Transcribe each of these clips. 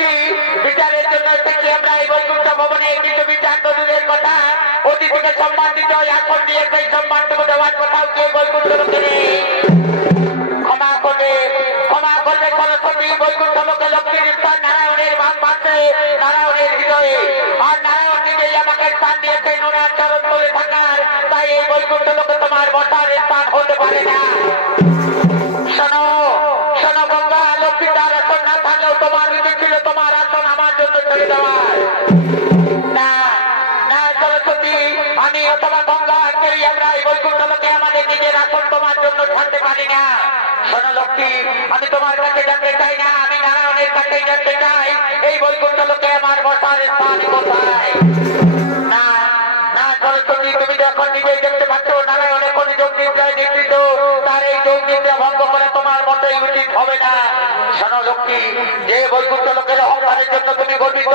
লক্ষ্মী বিচারের জন্য এসেছি আমরা এই বৈকুণ্ঠ ভবনে, কিন্তু বিচার তো দূরের কথা, অতিথিকে সম্মান দিতে হয়, আসন দিয়ে সেই সম্মানটুকু দেওয়ার কথাও কি বৈকুণ্ঠ লোকে নেই। ক্ষমা করবে সরস্বতী। বৈকুণ্ঠ লোকে লক্ষ্মীর স্থান নারায়ণের বাম পাশে, নারায়ণের হৃদয়ে, আর নারায়ণ নিজেই আমাকে স্থান দিয়েছে নোনার চরণ তলে থাকার, তাই এই বৈকুণ্ঠ লোকে তোমার বসার স্থান হতে পারে না। শোনো শোনো গঙ্গা, লক্ষ্মী তার আসন না থাকলেও তোমার উচিত ছিল তোমার আসন আমার জন্য ছেড়ে দেওয়ার। না না সরস্বতী, আমি অথবা গঙ্গা কেউই আমরা এই বৈকুণ্ঠ লোকে আমাদের নিজের আসন তোমার জন্য ছাড়তে পারি না। শোনো লক্ষ্মী, আমি তোমার কাছে জানতে চাই না, আমি নারায়ণের কাছেই জানতে চাই এই বৈকুণ্ঠ লোকে আমার বসার স্থান কোথায়। না না সরস্বতী, তুমি তো এখন নিজেই দেখতে পাচ্ছ নারায়ণ এখন যোগ নিদ্রায় নিশ্চিত, তার এই যোগ নিদ্রা ভঙ্গ করে তোমার মতেই উচিত হবে না। শোনো লক্ষ্মী, যে বৈকুণ্ঠ লোকের অহংকারের জন্য তুমি গর্বিত,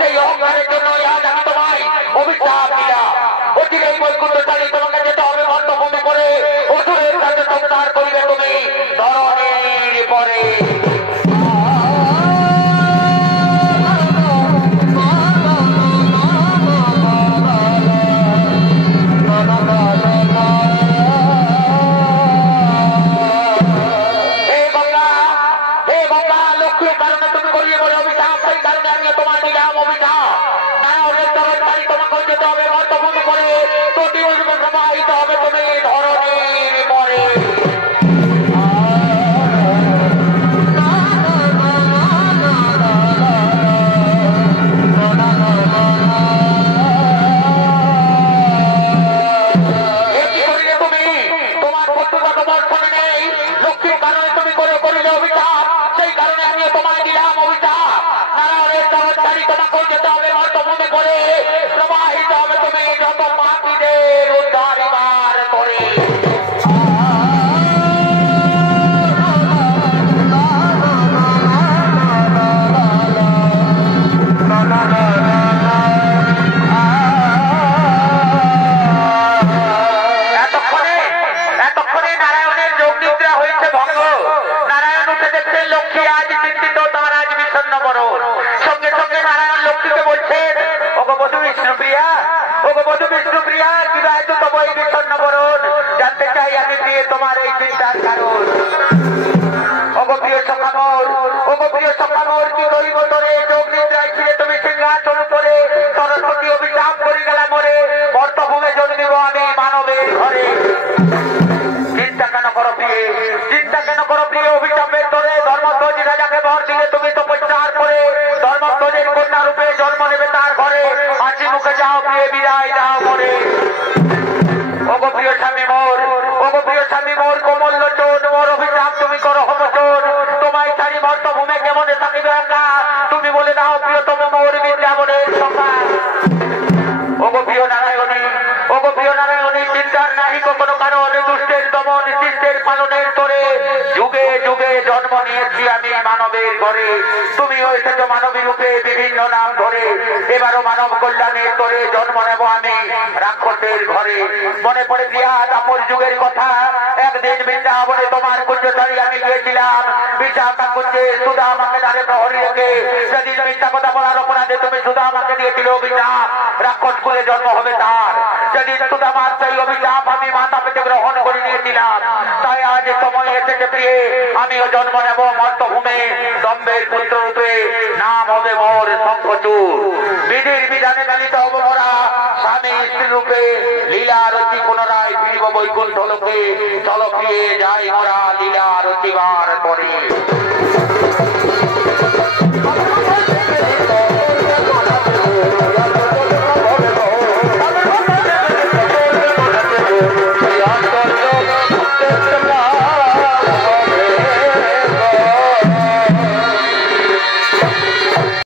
সেই অহংকারের জন্য আজ আমি তোমায় অভিশাপ দিলাম। অচিরে এই বৈকুণ্ঠ চালি তোমাকে যেতে হবে মর্তভূমি করে, অসুরের সাথে সংসার করিবে তুমি ধরনের পরে। জানতে চাই আমি প্রিয় তোমার এই চিন্তার কারণ। অগপ্রিয় সখামর, অগপ্রিয় সখামর, কি করিব তোরে? যোগ নিদ্রায় ছিলে তুমি সিংহাসন করে, সরস্বতী অভিশাপ করি গেলাম মরে, মর্তভূমে জন্মিব আমি মানবের ঘরে। চিন্তা কেন করো প্রিয়ে, চিন্তা কেন করো প্রিয়? অভিশাপের তোরে ধর্মধ্বজ রাজাকে বর দিলে তুমি তো প্রচার করে, ধর্মধ্বজের কন্যা রূপে জন্ম নেবে তার ঘরে, হাসি মুখে যাও প্রিয়, বিদায় দাও মরে। অগপ্রিয় স্বামী মোর, অগপ্রিয় স্বামী মোর, কোমল লোচন মোর অভিশাপ তুমি করো হমচন, তোমায় ছাড়ি মর্তভূমে কেমনে থাকিবে একা, তুমি বলে দাও প্রিয়তম মোর বৃন্দাবনের সখা। অগপ্রিয় নারায়ণী, অগপ্রিয় নারায়ণী, চিন্তার নাহি কখনো কারণ, দুষ্টের দমন শিষ্টের পালনের তোরে, যুগে যুগে জন্ম নিয়েছি আমি মানবের ঘরে, তুমি এসেছ মানবী রূপে বিভিন্ন নাম ধরে, এবারও মানব কল্যাণের তোরে জন্ম নেব আমি রাক্ষসের ঘরে। মনে পড়ে প্রিয়া দাপর যুগের কথা, একদিন বৃন্দাবনে তোমার কুঞ্জধারী আমি গিয়েছিলাম, বিশাখা কুঞ্জে সুধা আমাকে দাঁড়ে প্রহরী রেখে, সেদিন মিথ্যা কথা বলার অপরাধে তুমি সুধা আমাকে দিয়েছিল অভিশাপ, রাক্ষস কুলে জন্ম হবে তার। সেদিন সুধা মার সেই অভিশাপ আমি মাথা পেতে গ্রহণ করে নিয়েছিলাম, তাই আজ সময় এসেছে প্রিয়ে আমিও জন্ম নেব মর্তভূমে, দম্বের পুত্র রূপে, নাম হবে মোর শঙ্খচূড়। বিধির বিধানে মিলিত হব মোরা স্বামী স্ত্রী রূপে, লীলা রচি পুনরায় ফিরব বৈকুণ্ঠ লোকে, চলো ফিরে যাই মোরা লীলা রচিবার পরে।